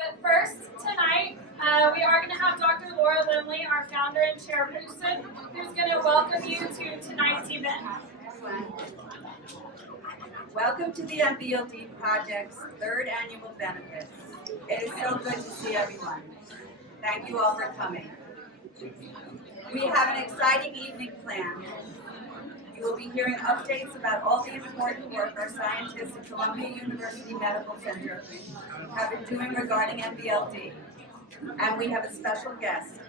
But first, tonight, we are going to have Dr. Lemle, our founder and chairperson, who's going to welcome you to tonight's event. Welcome to the NVLD Project's third annual benefit. It is so good to see everyone. Thank you all for coming. We have an exciting evening planned. You will be hearing updates about all the important work our scientists at Columbia University Medical Center have been doing regarding NVLD. And we have a special guest,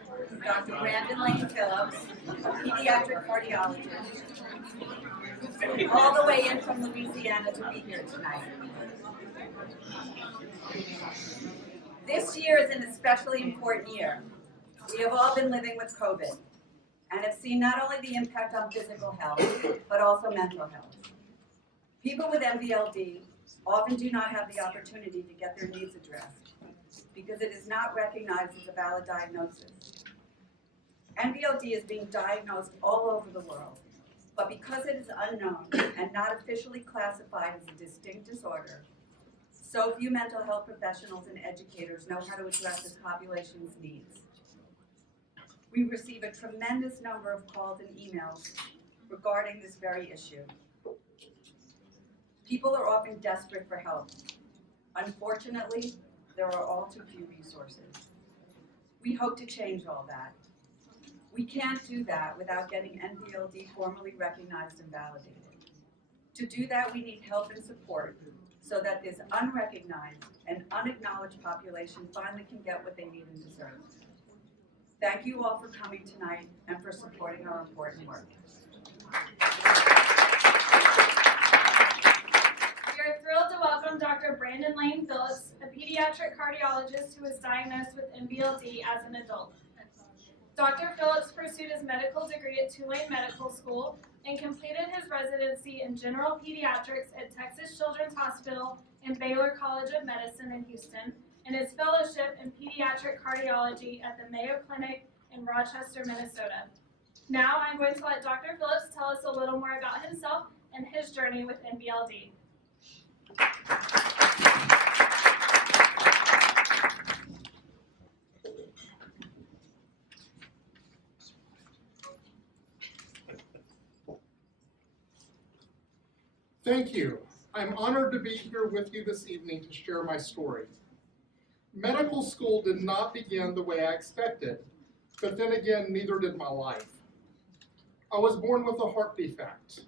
Dr. Brandon Phillips, a pediatric cardiologist, all the way in from Louisiana to be here tonight. This year is an especially important year. We have all been living with COVID and have seen not only the impact on physical health, but also mental health. People with NVLD often do not have the opportunity to get their needs addressed because it is not recognized as a valid diagnosis. NVLD is being diagnosed all over the world, but because it is unknown and not officially classified as a distinct disorder, so few mental health professionals and educators know how to address this population's needs. We receive a tremendous number of calls and emails regarding this very issue. People are often desperate for help. Unfortunately, there are all too few resources. We hope to change all that. We can't do that without getting NVLD formally recognized and validated. To do that, we need help and support so that this unrecognized and unacknowledged population finally can get what they need and deserve. Thank you all for coming tonight and for supporting our important work. We are thrilled to welcome Dr. Brandon Phillips, a pediatric cardiologist who was diagnosed with NVLD as an adult. Dr. Phillips pursued his medical degree at Tulane Medical School and completed his residency in general pediatrics at Texas Children's Hospital and Baylor College of Medicine in Houston, and his fellowship in pediatric cardiology at the Mayo Clinic in Rochester, Minnesota. Now I'm going to let Dr. Phillips tell us a little more about himself and his journey with NVLD. Thank you. I'm honored to be here with you this evening to share my story. Medical school did not begin the way I expected, but then again, neither did my life. I was born with a heart defect,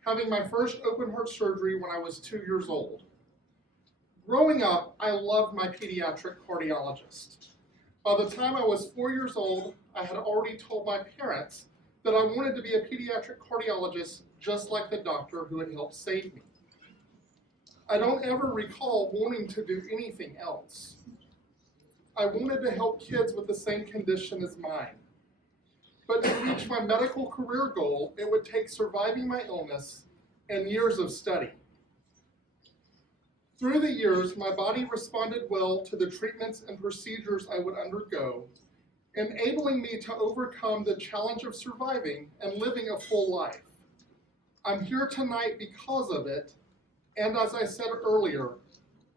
having my first open heart surgery when I was 2 years old. Growing up, I loved my pediatric cardiologist. By the time I was 4 years old, I had already told my parents that I wanted to be a pediatric cardiologist just like the doctor who had helped save me. I don't ever recall wanting to do anything else. I wanted to help kids with the same condition as mine. But to reach my medical career goal, it would take surviving my illness and years of study. Through the years, my body responded well to the treatments and procedures I would undergo, enabling me to overcome the challenge of surviving and living a full life. I'm here tonight because of it, and as I said earlier,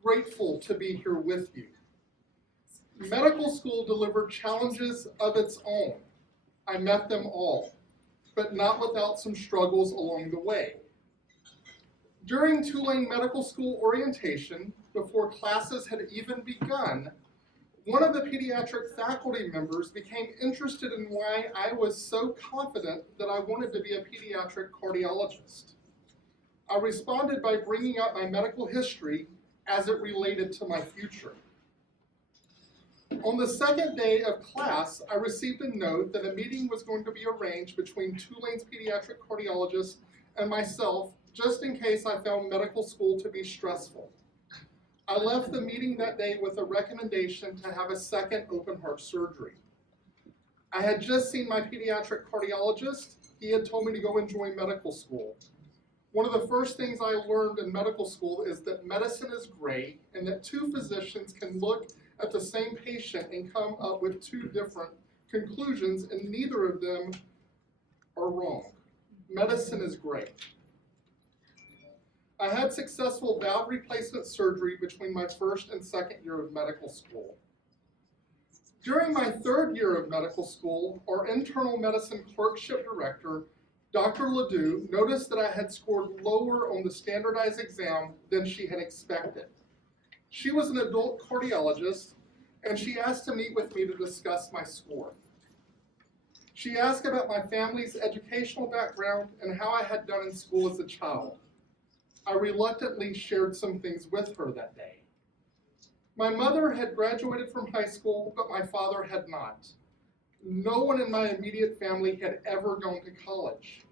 grateful to be here with you. Medical school delivered challenges of its own. I met them all, but not without some struggles along the way. During Tulane Medical School orientation, before classes had even begun, one of the pediatric faculty members became interested in why I was so confident that I wanted to be a pediatric cardiologist. I responded by bringing up my medical history as it related to my future. On the second day of class, I received a note that a meeting was going to be arranged between Tulane's pediatric cardiologist and myself, just in case I found medical school to be stressful. I left the meeting that day with a recommendation to have a second open heart surgery. I had just seen my pediatric cardiologist. He had told me to go and join medical school. One of the first things I learned in medical school is that medicine is great and that two physicians can look at the same patient and come up with two different conclusions, and neither of them are wrong. Medicine is great. I had successful valve replacement surgery between my first and second year of medical school. During my third year of medical school, our internal medicine clerkship director, Dr. Ledoux, noticed that I had scored lower on the standardized exam than she had expected. She was an adult cardiologist, and she asked to meet with me to discuss my score. She asked about my family's educational background and how I had done in school as a child. I reluctantly shared some things with her that day. My mother had graduated from high school, but my father had not. No one in my immediate family had ever gone to college.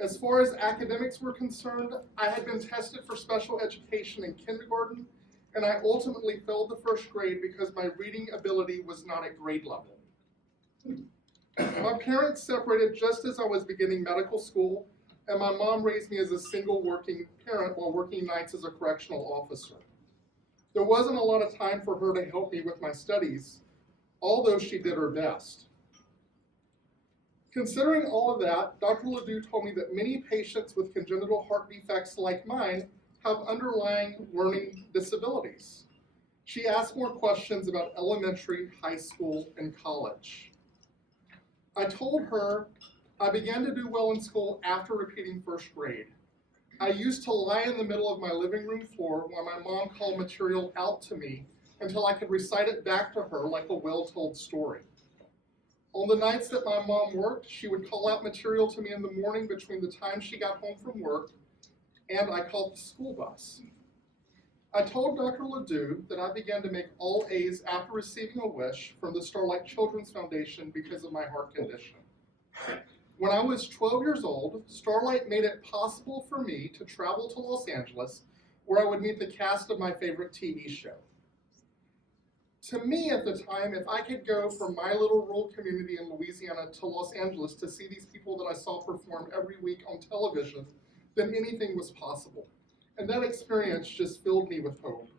As far as academics were concerned, I had been tested for special education in kindergarten, and I ultimately failed the first grade because my reading ability was not at grade level. My parents separated just as I was beginning medical school, and my mom raised me as a single working parent while working nights as a correctional officer. There wasn't a lot of time for her to help me with my studies, although she did her best. Considering all of that, Dr. Ledoux told me that many patients with congenital heart defects like mine have underlying learning disabilities. She asked more questions about elementary, high school, and college. I told her I began to do well in school after repeating first grade. I used to lie in the middle of my living room floor while my mom called material out to me until I could recite it back to her like a well-told story. On the nights that my mom worked, she would call out material to me in the morning between the time she got home from work and I called the school bus. I told Dr. Ledoux that I began to make all A's after receiving a wish from the Starlight Children's Foundation because of my heart condition. When I was 12 years old, Starlight made it possible for me to travel to Los Angeles, where I would meet the cast of my favorite TV show. To me at the time, if I could go from my little rural community in Louisiana to Los Angeles to see these people that I saw perform every week on television, then anything was possible. And that experience just filled me with hope.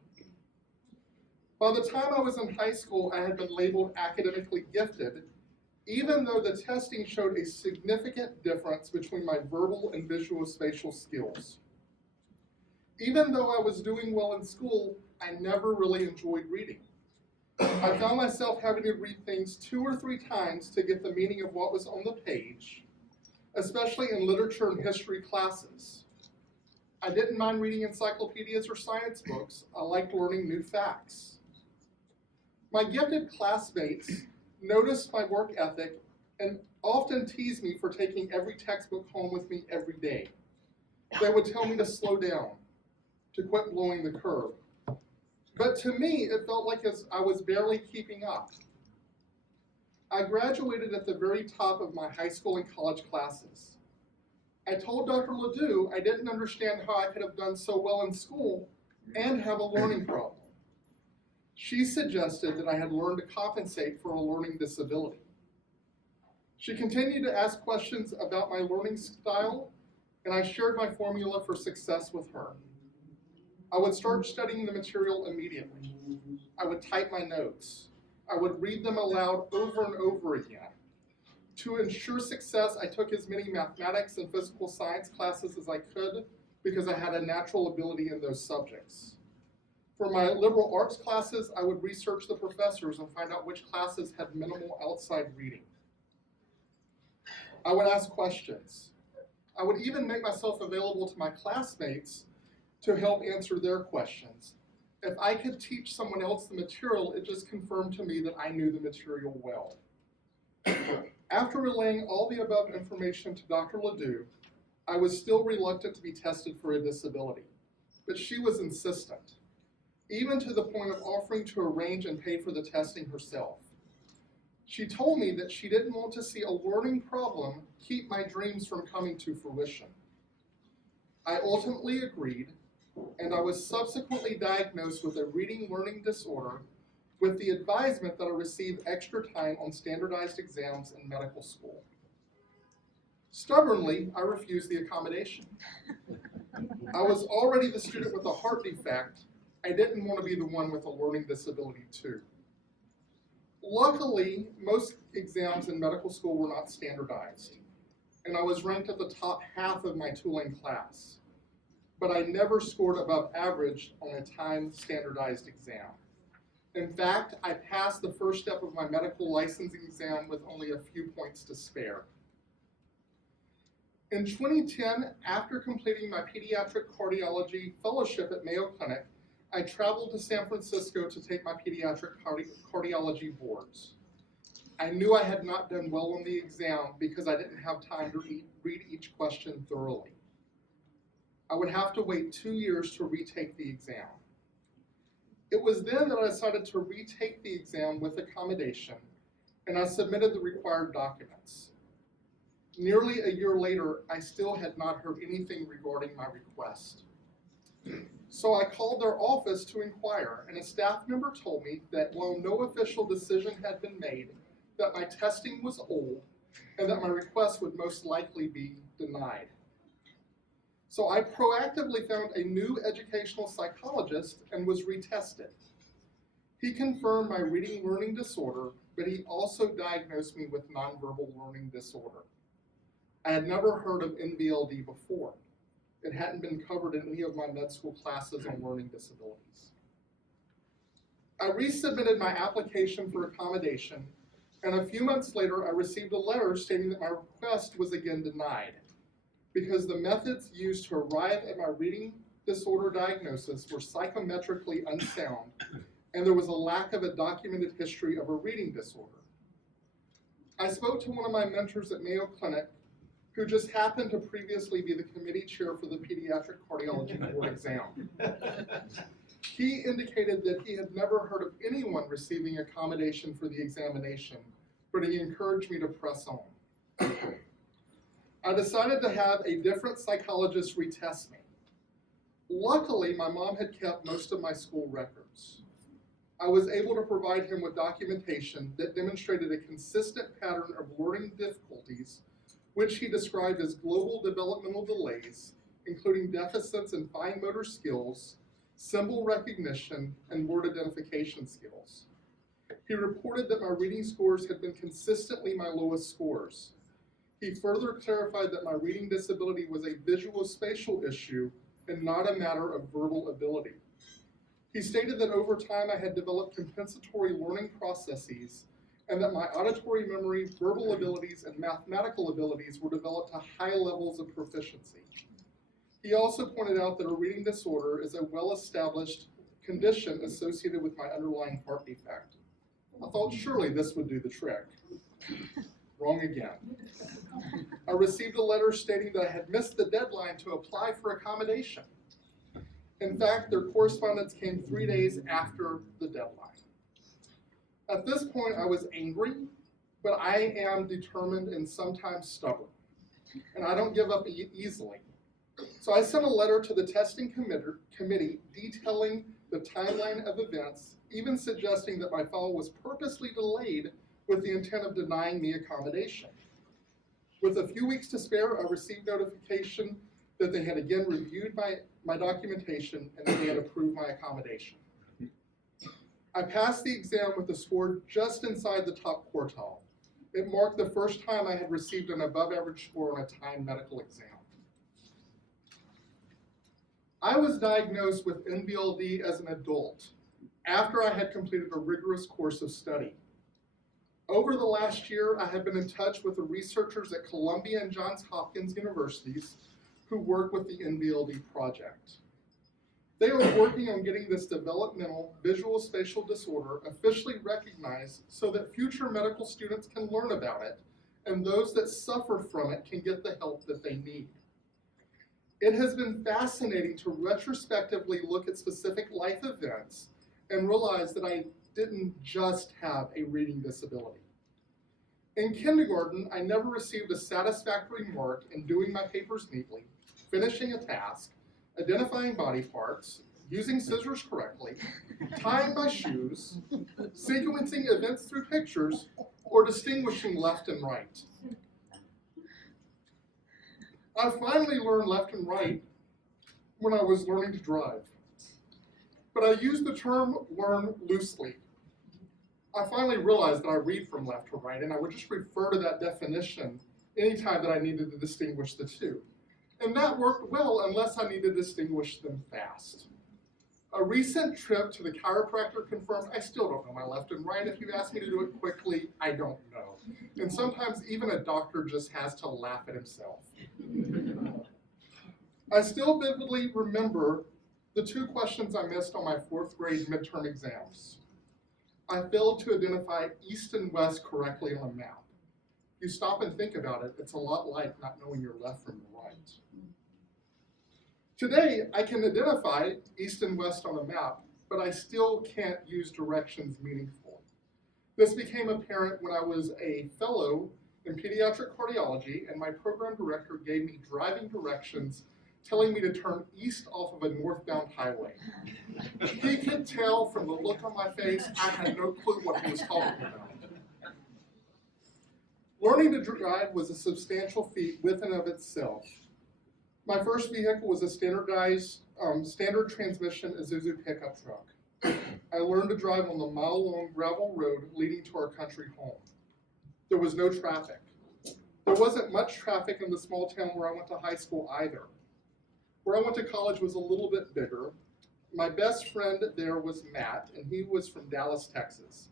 By the time I was in high school, I had been labeled academically gifted, even though the testing showed a significant difference between my verbal and visuospatial skills. Even though I was doing well in school, I never really enjoyed reading. I found myself having to read things 2 or 3 times to get the meaning of what was on the page, especially in literature and history classes. I didn't mind reading encyclopedias or science books. I liked learning new facts. My gifted classmates noticed my work ethic and often teased me for taking every textbook home with me every day. They would tell me to slow down, to quit blowing the curve. But to me, it felt like I was barely keeping up. I graduated at the very top of my high school and college classes. I told Dr. Ledoux I didn't understand how I could have done so well in school and have a learning problem. She suggested that I had learned to compensate for a learning disability. She continued to ask questions about my learning style, and I shared my formula for success with her. I would start studying the material immediately. I would type my notes. I would read them aloud over and over again. To ensure success, I took as many mathematics and physical science classes as I could because I had a natural ability in those subjects. For my liberal arts classes, I would research the professors and find out which classes had minimal outside reading. I would ask questions. I would even make myself available to my classmates to help answer their questions. If I could teach someone else the material, it just confirmed to me that I knew the material well. After relaying all the above information to Dr. Ledoux, I was still reluctant to be tested for a disability, but she was insistent, even to the point of offering to arrange and pay for the testing herself. She told me that she didn't want to see a learning problem keep my dreams from coming to fruition. I ultimately agreed, and I was subsequently diagnosed with a reading learning disorder with the advisement that I receive extra time on standardized exams in medical school. Stubbornly, I refused the accommodation. I was already the student with a heart defect. I didn't want to be the one with a learning disability too. Luckily, most exams in medical school were not standardized, and I was ranked at the top half of my 2-lane class. but I never scored above average on a time standardized exam. In fact, I passed the first step of my medical licensing exam with only a few points to spare. In 2010, after completing my pediatric cardiology fellowship at Mayo Clinic, I traveled to San Francisco to take my pediatric cardiology boards. I knew I had not done well on the exam because I didn't have time to read each question thoroughly. I would have to wait 2 years to retake the exam. It was then that I decided to retake the exam with accommodation, and I submitted the required documents. Nearly a year later, I still had not heard anything regarding my request. So I called their office to inquire, and a staff member told me that while no official decision had been made, that my testing was old, and that my request would most likely be denied. So I proactively found a new educational psychologist and was retested. He confirmed my reading learning disorder, but he also diagnosed me with nonverbal learning disorder. I had never heard of NVLD before. It hadn't been covered in any of my med school classes on learning disabilities. I resubmitted my application for accommodation, and a few months later I received a letter stating that my request was again denied, because the methods used to arrive at my reading disorder diagnosis were psychometrically unsound, and there was a lack of a documented history of a reading disorder. I spoke to one of my mentors at Mayo Clinic, who just happened to previously be the committee chair for the pediatric cardiology board exam. He indicated that he had never heard of anyone receiving accommodation for the examination, but he encouraged me to press on. I decided to have a different psychologist retest me. Luckily, my mom had kept most of my school records. I was able to provide him with documentation that demonstrated a consistent pattern of learning difficulties, which he described as global developmental delays, including deficits in fine motor skills, symbol recognition, and word identification skills. He reported that my reading scores had been consistently my lowest scores. He further clarified that my reading disability was a visual-spatial issue and not a matter of verbal ability. He stated that over time I had developed compensatory learning processes and that my auditory memory, verbal abilities, and mathematical abilities were developed to high levels of proficiency. He also pointed out that a reading disorder is a well-established condition associated with my underlying heart defect. I thought surely this would do the trick. Wrong again. I received a letter stating that I had missed the deadline to apply for accommodation. In fact, their correspondence came 3 days after the deadline. At this point, I was angry, but I am determined and sometimes stubborn, and I don't give up easily. So I sent a letter to the testing committee detailing the timeline of events, even suggesting that my file was purposely delayed with the intent of denying me accommodation. With a few weeks to spare, I received notification that they had again reviewed my documentation and that they had approved my accommodation. I passed the exam with a score just inside the top quartile. It marked the first time I had received an above average score on a timed medical exam. I was diagnosed with NVLD as an adult after I had completed a rigorous course of study. Over the last year, I have been in touch with the researchers at Columbia and Johns Hopkins universities who work with the NVLD project. They are working on getting this developmental visual spatial disorder officially recognized so that future medical students can learn about it and those that suffer from it can get the help that they need. It has been fascinating to retrospectively look at specific life events and realize that I didn't just have a reading disability. In kindergarten, I never received a satisfactory mark in doing my papers neatly, finishing a task, identifying body parts, using scissors correctly, tying my shoes, sequencing events through pictures, or distinguishing left and right. I finally learned left and right when I was learning to drive, but I used the term learn loosely. I finally realized that I read from left to right, and I would just refer to that definition anytime that I needed to distinguish the two. And that worked well unless I need to distinguish them fast. A recent trip to the chiropractor confirmed I still don't know my left and right. If you ask me to do it quickly, I don't know. And sometimes even a doctor just has to laugh at himself. I still vividly remember the 2 questions I missed on my 4th grade midterm exams. I failed to identify east and west correctly on a map. If you stop and think about it, it's a lot like not knowing your left from your right. Today, I can identify east and west on a map, but I still can't use directions meaningfully. This became apparent when I was a fellow in pediatric cardiology, and my program director gave me driving directions telling me to turn east off of a northbound highway. He could tell from the look on my face, I had no clue what he was talking about. Learning to drive was a substantial feat within and of itself. My first vehicle was a standard transmission Isuzu pickup truck. I learned to drive on the mile-long gravel road leading to our country home. There was no traffic. There wasn't much traffic in the small town where I went to high school either. Where I went to college was a little bit bigger. My best friend there was Matt, and he was from Dallas, Texas.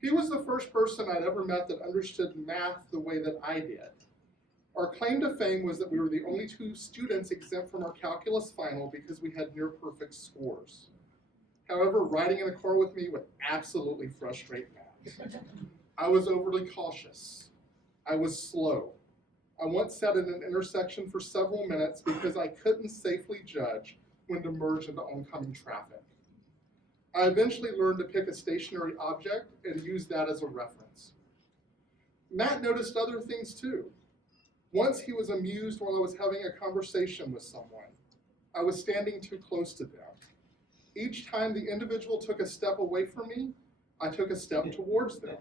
He was the first person I'd ever met that understood math the way that I did. Our claim to fame was that we were the only 2 students exempt from our calculus final because we had near perfect scores. However, riding in a car with me would absolutely frustrate Matt. I was overly cautious. I was slow. I once sat in an intersection for several minutes because I couldn't safely judge when to merge into oncoming traffic. I eventually learned to pick a stationary object and use that as a reference. Matt noticed other things too. Once he was amused while I was having a conversation with someone. I was standing too close to them. Each time the individual took a step away from me, I took a step towards them.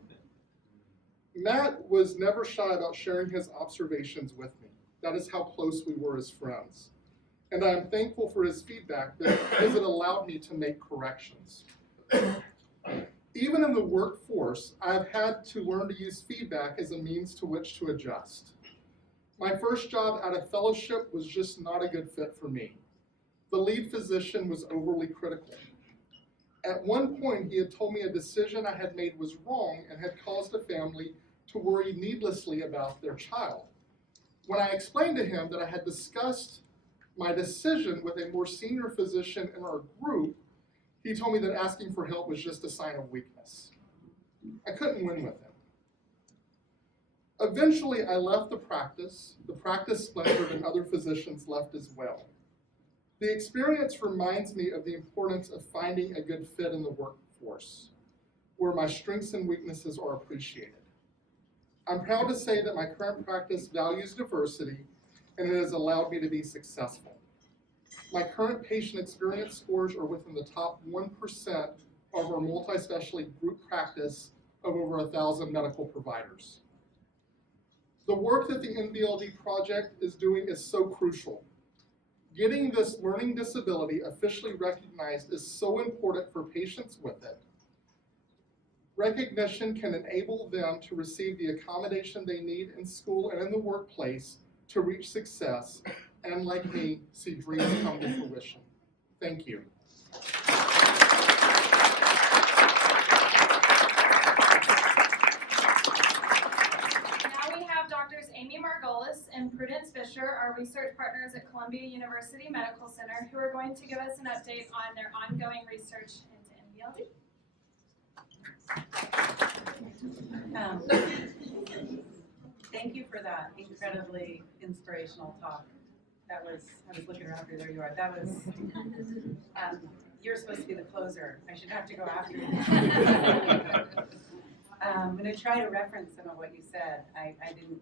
Matt was never shy about sharing his observations with me. That is how close we were as friends. And I am thankful for his feedback because it allowed me to make corrections. Even in the workforce, I have had to learn to use feedback as a means to which to adjust. My first job out of fellowship was just not a good fit for me. The lead physician was overly critical. At one point, he had told me a decision I had made was wrong and had caused a family to worry needlessly about their child. When I explained to him that I had discussed my decision with a more senior physician in our group, he told me that asking for help was just a sign of weakness. I couldn't win with him. Eventually, I left the practice splintered and other physicians left as well. The experience reminds me of the importance of finding a good fit in the workforce, where my strengths and weaknesses are appreciated. I'm proud to say that my current practice values diversity, and it has allowed me to be successful. My current patient experience scores are within the top 1% of our multi-specialty group practice of over 1,000 medical providers. The work that the NVLD project is doing is so crucial. Getting this learning disability officially recognized is so important for patients with it. Recognition can enable them to receive the accommodation they need in school and in the workplace to reach success and, like me, see dreams come to fruition. Thank you. Now we have Drs. Amy Margolis and Prudence Fisher, our research partners at Columbia University Medical Center, who are going to give us an update on their ongoing research into NVLD. Thank you for that incredibly inspirational talk. That was, I was looking around for, there you are. That was, you're supposed to be the closer. I should have to go after you. I'm going to try to reference some of what you said. I didn't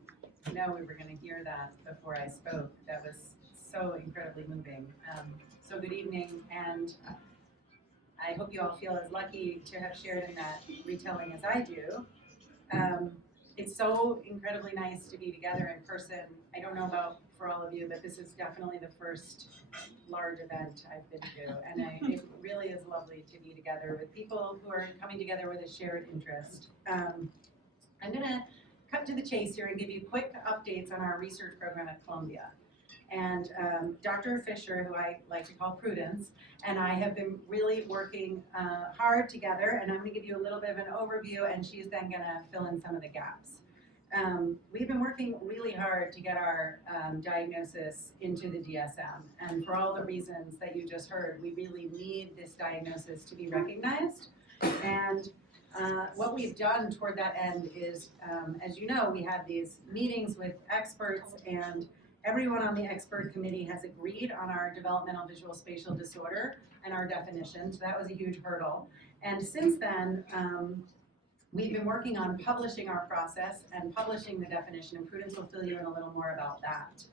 know we were going to hear that before I spoke. That was so incredibly moving. So good evening, and I hope you all feel as lucky to have shared in that retelling as I do. It's so incredibly nice to be together in person. I don't know about for all of you, but this is definitely the first large event I've been to, and it really is lovely to be together with people who are coming together with a shared interest. I'm going to cut to the chase here and give you quick updates on our research program at Columbia. And Dr. Fisher, who I like to call Prudence, and I have been really working hard together, and I'm going to give you a little bit of an overview, and she's then going to fill in some of the gaps. We've been working really hard to get our diagnosis into the DSM, and for all the reasons that you just heard, we really need this diagnosis to be recognized. And what we've done toward that end is, as you know, we had these meetings with experts, and everyone on the expert committee has agreed on our developmental visual spatial disorder and our definition, so that was a huge hurdle. And since then, we've been working on publishing our process and publishing the definition, and Prudence will fill you in a little more about that.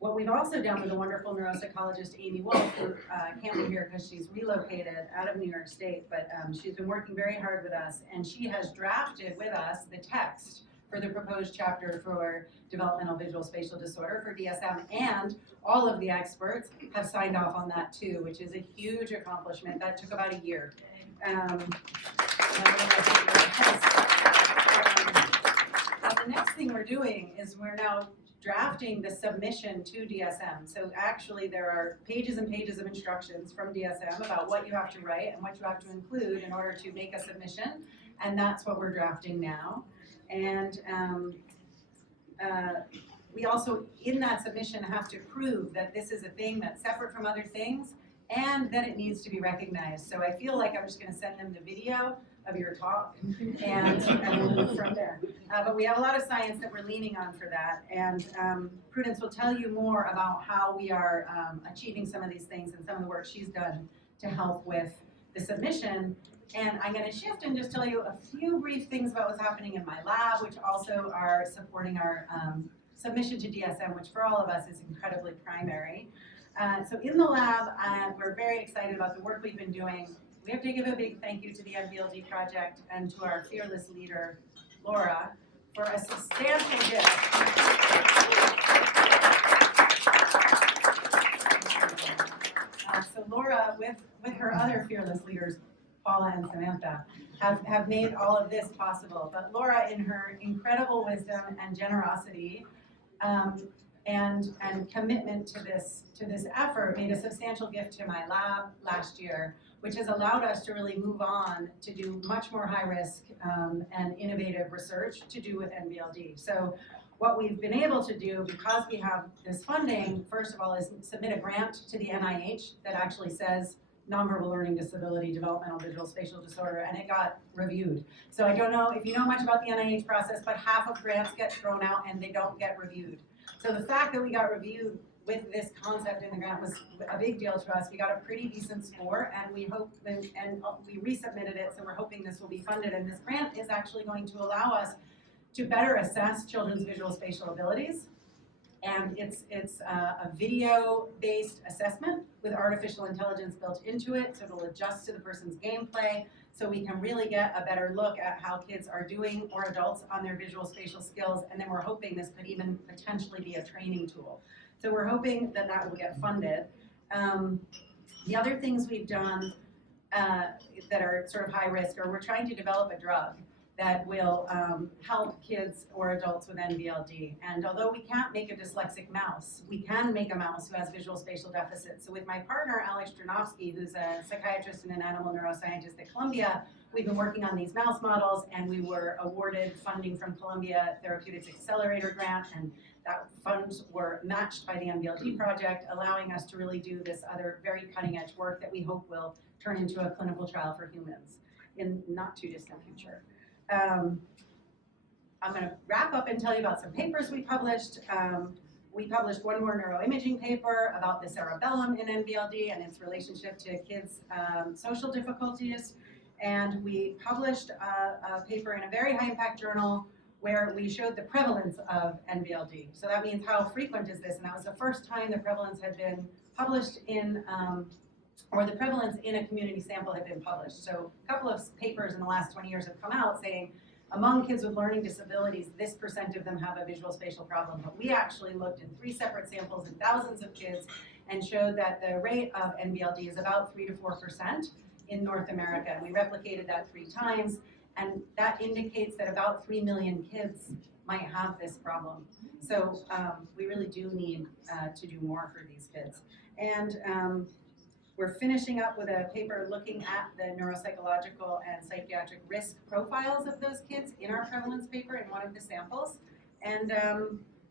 What we've also done with the wonderful neuropsychologist Amy Wolf, who can't be here because she's relocated out of New York State, but she's been working very hard with us, and she has drafted with us the text for the proposed chapter for developmental visual spatial disorder for DSM, and all of the experts have signed off on that too, which is a huge accomplishment. That took about a year. The next thing we're doing is we're now drafting the submission to DSM. So actually there are pages and pages of instructions from DSM about what you have to write and what you have to include in order to make a submission, and that's what we're drafting now. And we also, in that submission, have to prove that this is a thing that's separate from other things and that it needs to be recognized. So I feel like I'm just going to send them the video of your talk, and we'll move from there. But we have a lot of science that we're leaning on for that, and Prudence will tell you more about how we are achieving some of these things and some of the work she's done to help with the submission. And I'm going to shift and just tell you a few brief things about what's happening in my lab, which also are supporting our submission to DSM, which for all of us is incredibly primary. So in the lab, we're very excited about the work we've been doing. We have to give a big thank you to the NVLD project and to our fearless leader, Laura, for a substantial gift. So Laura, with her other fearless leaders, Paula and Samantha, have made all of this possible. But Laura, in her incredible wisdom and generosity and commitment to this effort, made a substantial gift to my lab last year, which has allowed us to really move on to do much more high risk and innovative research to do with NVLD. So what we've been able to do, because we have this funding, first of all, is submit a grant to the NIH that actually says nonverbal learning disability, developmental visual spatial disorder, and it got reviewed. So I don't know if you know much about the NIH process, but half of grants get thrown out and they don't get reviewed. So the fact that we got reviewed with this concept in the grant was a big deal to us. We got a pretty decent score, and we hope, and we resubmitted it, so we're hoping this will be funded. And this grant is actually going to allow us to better assess children's visual spatial abilities. And it's a video-based assessment with artificial intelligence built into it, so it'll adjust to the person's gameplay, so we can really get a better look at how kids are doing, or adults, on their visual spatial skills. And then we're hoping this could even potentially be a training tool. So we're hoping that that will get funded. The other things we've done that are sort of high risk are we're trying to develop a drug that will help kids or adults with NVLD. And although we can't make a dyslexic mouse, we can make a mouse who has visual spatial deficits. So with my partner, Alex Stranovsky, who's a psychiatrist and an animal neuroscientist at Columbia, we've been working on these mouse models, and we were awarded funding from Columbia Therapeutics Accelerator Grant, and that funds were matched by the NVLD project, allowing us to really do this other very cutting edge work that we hope will turn into a clinical trial for humans in not too distant future. I'm going to wrap up and tell you about some papers we published. We published one more neuroimaging paper about the cerebellum in NVLD and its relationship to kids' social difficulties. And we published a paper in a very high impact journal where we showed the prevalence of NVLD. So that means how frequent is this? And that was the first time the prevalence had been published in, or the prevalence in a community sample had been published. So a couple of papers in the last 20 years have come out saying, among kids with learning disabilities, this % of them have a visual spatial problem. But we actually looked in 3 separate samples in thousands of kids and showed that the rate of NVLD is about 3 to 4% in North America. And we replicated that 3 times. And that indicates that about 3 million kids might have this problem. So we really do need to do more for these kids. And we're finishing up with a paper looking at the neuropsychological and psychiatric risk profiles of those kids in our prevalence paper in one of the samples. And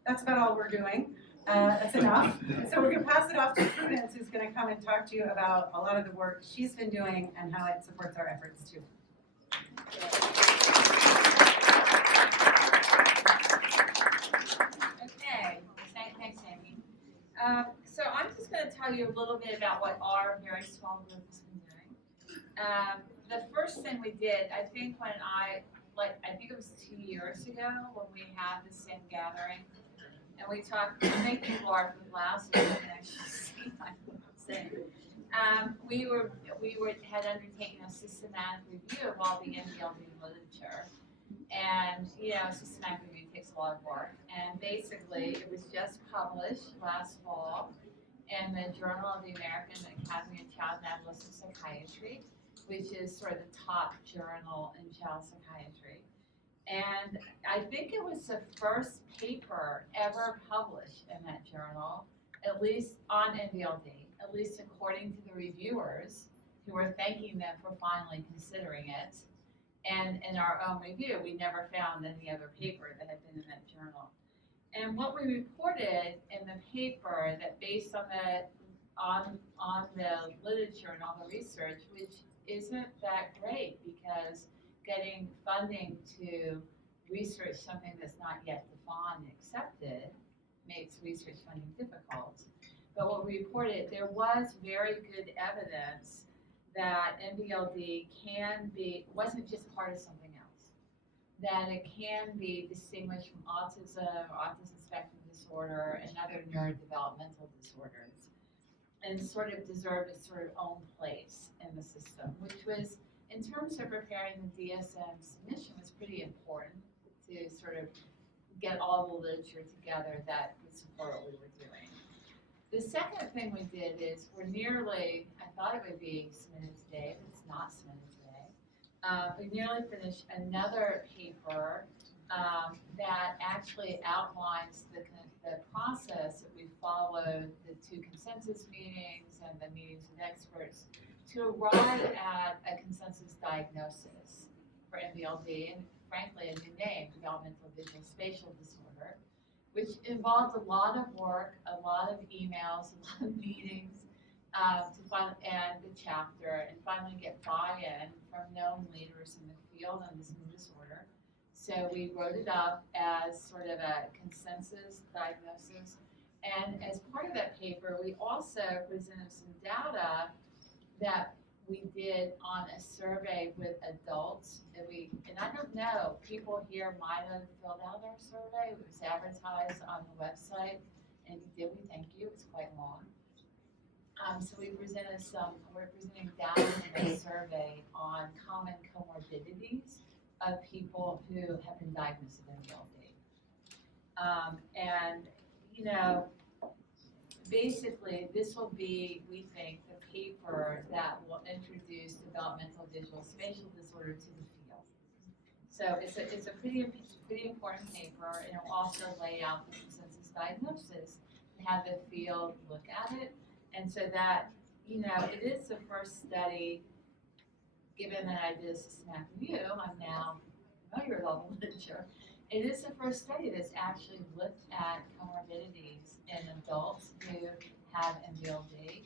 that's about all we're doing. That's enough. So we're going to pass it off to Prudence, who's going to come and talk to you about a lot of the work she's been doing and how it supports our efforts too. Okay, thanks, Amy. So I'm just going to tell you a little bit about what our very small group has been doing. The first thing we did, I think I think it was 2 years ago when we had the same gathering, and we talked, I think people are from last year, and actually see my saying. We had undertaken a systematic review of all the NVLD literature. And, systematic review takes a lot of work. And basically, it was just published last fall in the Journal of the American Academy of Child and Adolescent Psychiatry, which is sort of the top journal in child psychiatry. And I think it was the first paper ever published in that journal, at least on NVLD, at least according to the reviewers who were thanking them for finally considering it. And in our own review, we never found any other paper that had been in that journal. And what we reported in the paper, that based on the literature and all the research, which isn't that great because getting funding to research something that's not yet defined and accepted makes research funding difficult. But what we reported, there was very good evidence that NVLD wasn't just part of something else, that it can be distinguished from autism, autism spectrum disorder, and other neurodevelopmental disorders, and sort of deserved its sort of own place in the system, which was, in terms of preparing the DSM submission, was pretty important to sort of get all the literature together that would support what we were doing. The second thing we did is I thought it would be submitted today, but it's not submitted today. We nearly finished another paper that actually outlines the process that we followed, the 2 consensus meetings and the meetings with experts, to arrive at a consensus diagnosis for NVLD, and frankly a new name, developmental visual spatial disorder, which involved a lot of work, a lot of emails, a lot of meetings, and the chapter, and finally get buy-in from known leaders in the field on this new disorder. So we wrote it up as sort of a consensus diagnosis. And as part of that paper, we also presented some data that we did on a survey with adults. And I don't know, people here might have filled out our survey. It was advertised on the website. And if you did, we thank you. It's quite long. So we're presenting data in the survey on common comorbidities of people who have been diagnosed with NVLD. Basically, this will be, we think, the paper that will introduce developmental visual spatial disorder to the field. So it's a pretty important paper, and it will also lay out the consensus diagnosis and have the field look at it. And so that, it is the first study, given that I did a systematic review, I'm now familiar with all the literature. It is the first study that's actually looked at comorbidities in adults who have NVLD,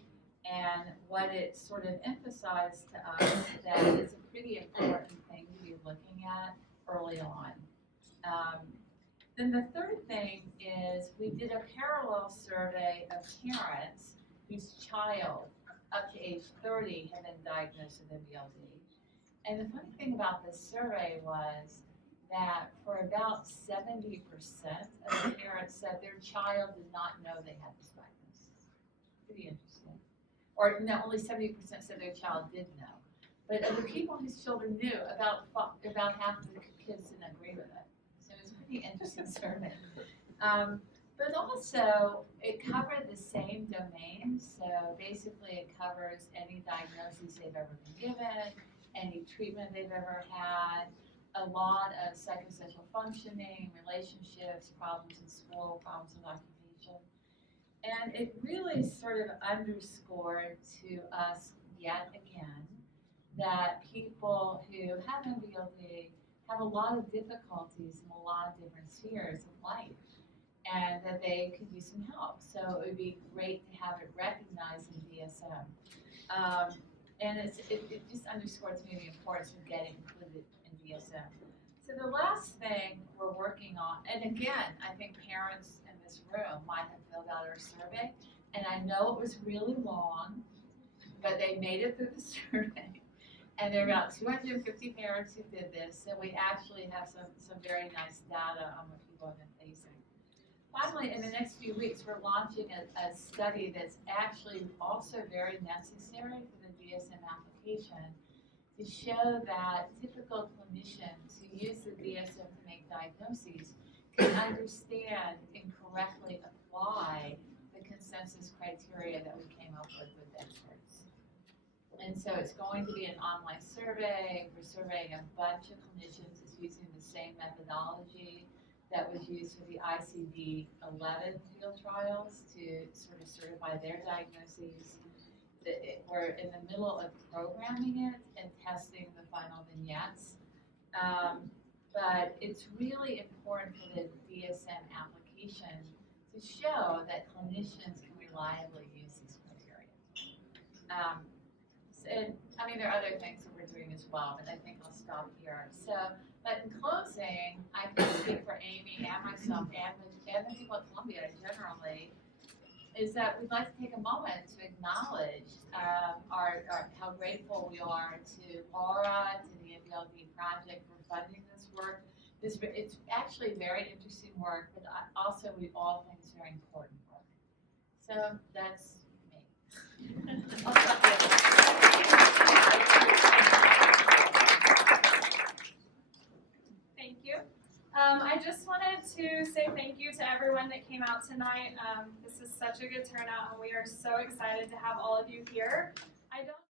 and what it sort of emphasized to us that it's a pretty important thing to be looking at early on. Then the third thing is we did a parallel survey of parents whose child up to age 30 had been diagnosed with NVLD. And the funny thing about this survey was that for about 70% of the parents said their child did not know they had this diagnosis. Pretty interesting. Or no, only 70% said their child did know. But of the people whose children knew, about half of the kids didn't agree with it. So it was a pretty interesting survey. But also, it covered the same domains. So basically, it covers any diagnosis they've ever been given, any treatment they've ever had, a lot of psychosocial functioning, relationships, problems in school, problems with occupation. And it really sort of underscored to us yet again that people who have NVLD have a lot of difficulties in a lot of different spheres of life, and that they could use some help. So it would be great to have it recognized in DSM. And it just underscores to me the importance of getting included in DSM. So the last thing we're working on, and again, I think parents in this room might have filled out our survey, and I know it was really long, but they made it through the survey. And there are about 250 parents who did this, so we actually have some very nice data on what people have been facing. Finally, in the next few weeks, we're launching a study that's actually also very necessary for the DSM application to show that typical clinicians who use the DSM to make diagnoses can understand and correctly apply the consensus criteria that we came up with experts. And so it's going to be an online survey. We're surveying a bunch of clinicians. It's using the same methodology that was used for the ICD-11 field trials to sort of certify their diagnoses. We're in the middle of programming it and testing the final vignettes. But it's really important for the DSM application to show that clinicians can reliably use these criteria. And I mean, there are other things that we're doing as well, but I think I'll stop here. So, but in closing, I can speak for Amy and myself and the people at Columbia generally, is that we'd like to take a moment to acknowledge how grateful we are to Laura, to the NVLD project for funding this work. It's actually very interesting work, but also we all think it's very important work. So that's me. I'll stop there. Thank you. I just wanted to say thank you to everyone that came out tonight. This is such a good turnout, and we are so excited to have all of you here. I don't